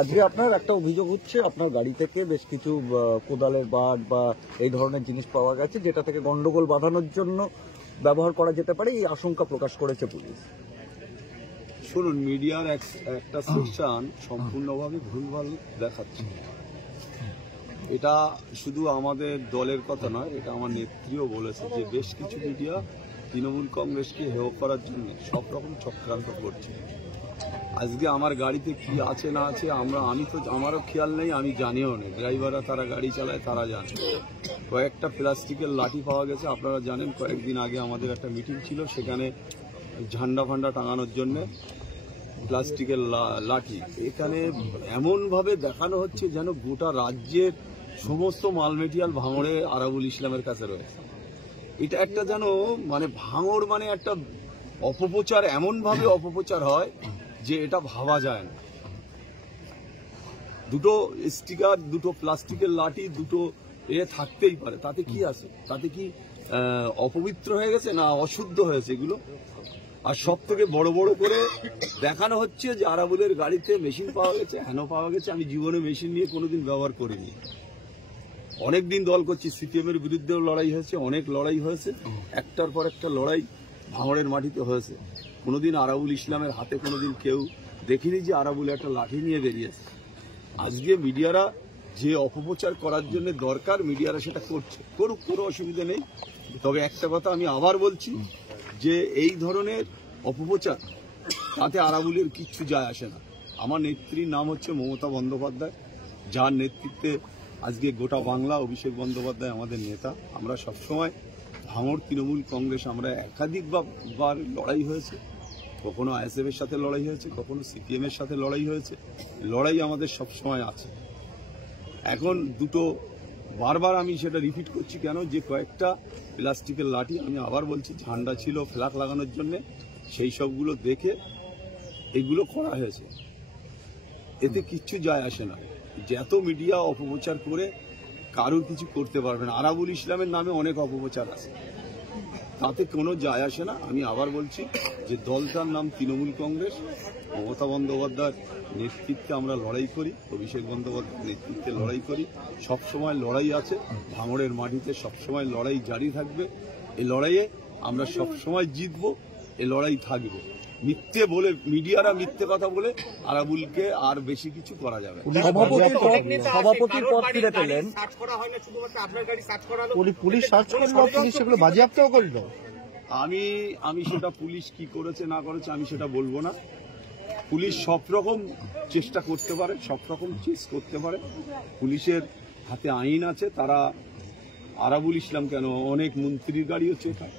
আজকে আপনার একটা অভিযোগ হচ্ছে আপনার গাড়ি থেকে বেশ কিছু কোদালের বাট বা এই ধরনের জিনিস পাওয়া গেছে, যেটা থেকে গন্ডগোল বাঁধানোর জন্য ব্যবহার করা যেতে পারে, এই আশঙ্কা প্রকাশ করেছে পুলিশ। শুনুন, মিডিয়ার একটা সেকশন সম্পূর্ণভাবে ভুলভাল দেখাচ্ছে। এটা শুধু আমাদের দলের কথা নয়, এটা আমার নেত্রীও বলেছে যে বেশ কিছু মিডিয়া তৃণমূল কংগ্রেসকে হেয় করার জন্য সব রকম চক্রান্ত করছে। আজকে আমার গাড়িতে কি আছে না আছে আমারও খেয়াল নেই, আমি জানিও না। ড্রাইভাররা তারা গাড়ি চালায়, তারা জানে। কয়েকটা প্লাস্টিকের লাঠি পাওয়া গেছে। আপনারা জানেন কয়েকদিন আগে আমাদের একটা মিটিং ছিল, সেখানে ঝান্ডা ফান্ডা টাঙানোর জন্য প্লাস্টিকের লাঠি। এখানে এমনভাবে দেখানো হচ্ছে যেন গোটা রাজ্যের সমস্ত মাল মেটেরিয়াল ভাঙড়ে আরাবুল ইসলামের কাছে রয়েছে। এটা একটা যেন মানে ভাঙড় মানে একটা অপপ্রচার, এমনভাবে অপপ্রচার হয় যে এটা ভাবা যায় না। দুটো স্টিকার, দুটো প্লাস্টিকের লাঠি, দুটো থাকতেই পারে, তাতে কি আছে? তাতে কি অপবিত্র হয়ে গেছে না অশুদ্ধ হয়েছে এগুলো? আর সব থেকে বড় বড় করে দেখানো হচ্ছে যে আরাবুলের গাড়িতে মেশিন পাওয়া গেছে, হেন পাওয়া গেছে। আমি জীবনে মেশিন নিয়ে কোনোদিন ব্যবহার করিনি। অনেকদিন দল করছি, সিপিএম এর বিরুদ্ধেও লড়াই হয়েছে, অনেক লড়াই হয়েছে, একটার পর একটা লড়াই ভাঙড়ের মাটিতে হয়েছে। কোনোদিন আরাবুল ইসলামের হাতে কোনোদিন কেউ দেখিনি যে আরাবুল একটা লাঠি নিয়ে বেরিয়েছে। আজকে মিডিয়ারা যে অপপ্রচার করার জন্য দরকার, মিডিয়ারা সেটা করছে, করুক, কোনো অসুবিধা নেই। তবে একটা কথা আমি আবার বলছি যে এই ধরনের অপপ্রচার তাতে আরাবুলের কিচ্ছু যায় আসে না। আমার নেত্রীর নাম হচ্ছে মমতা বন্দ্যোপাধ্যায়, যার নেতৃত্বে আজকে গোটা বাংলা। অভিষেক বন্দ্যোপাধ্যায় আমাদের নেতা। আমরা সবসময় ভাঙড় তৃণমূল কংগ্রেস আমরা একাধিকবার লড়াই হয়েছে। কখনো আইএসএফ এর সাথে লড়াই হয়েছে, কখনো সিপিএম এর সাথে লড়াই হয়েছে। লড়াই আমাদের সবসময় আছে। এখন দুটো বারবার আমি সেটা রিপিট করছি কেন, যে কয়েকটা প্লাস্টিকের লাঠি, আমি আবার বলছি, ঝান্ডা ছিল ফ্ল্যাগ লাগানোর জন্য, সেই সবগুলো দেখে এগুলো করা হয়েছে। এতে কিচ্ছু যায় আসে না। যত মিডিয়া অপপ্রচার করে কারোর কিছু করতে পারবে না। আরাবুল ইসলামের নামে অনেক অপপ্রচার আছে, তাতে কোনো যায় আসে না। আমি আবার বলছি যে দলটার নাম তৃণমূল কংগ্রেস। মমতা বন্দ্যোপাধ্যায়ের নেতৃত্বে আমরা লড়াই করি, অভিষেক বন্দ্যোপাধ্যায়ের নেতৃত্বে লড়াই করি। সবসময় লড়াই আছে ভাঙড়ের মাটিতে, সবসময় লড়াই জারি থাকবে। এই লড়াইয়ে আমরা সবসময় জিতব, এই লড়াই থাকবে। মিথ্যে বলে, মিডিয়ারা মিথ্যে কথা বলে আরাবুলকে আর বেশি কিছু করা যাবে। সভাপতির পদ ফিরে পেলেন, পুলিশ সার্চ করলো, পুলিশ সেগুলো বাজেয়াপ্তও করলো। আমি সেটা পুলিশ কি করেছে না করেছে আমি সেটা বলবো না। পুলিশ সব রকম চেষ্টা করতে পারে, সব রকম চেষ্টা করতে পারে। পুলিশের হাতে আইন আছে। তারা আরাবুল ইসলাম কেন, অনেক মন্ত্রীর গাড়িও চেক হয়।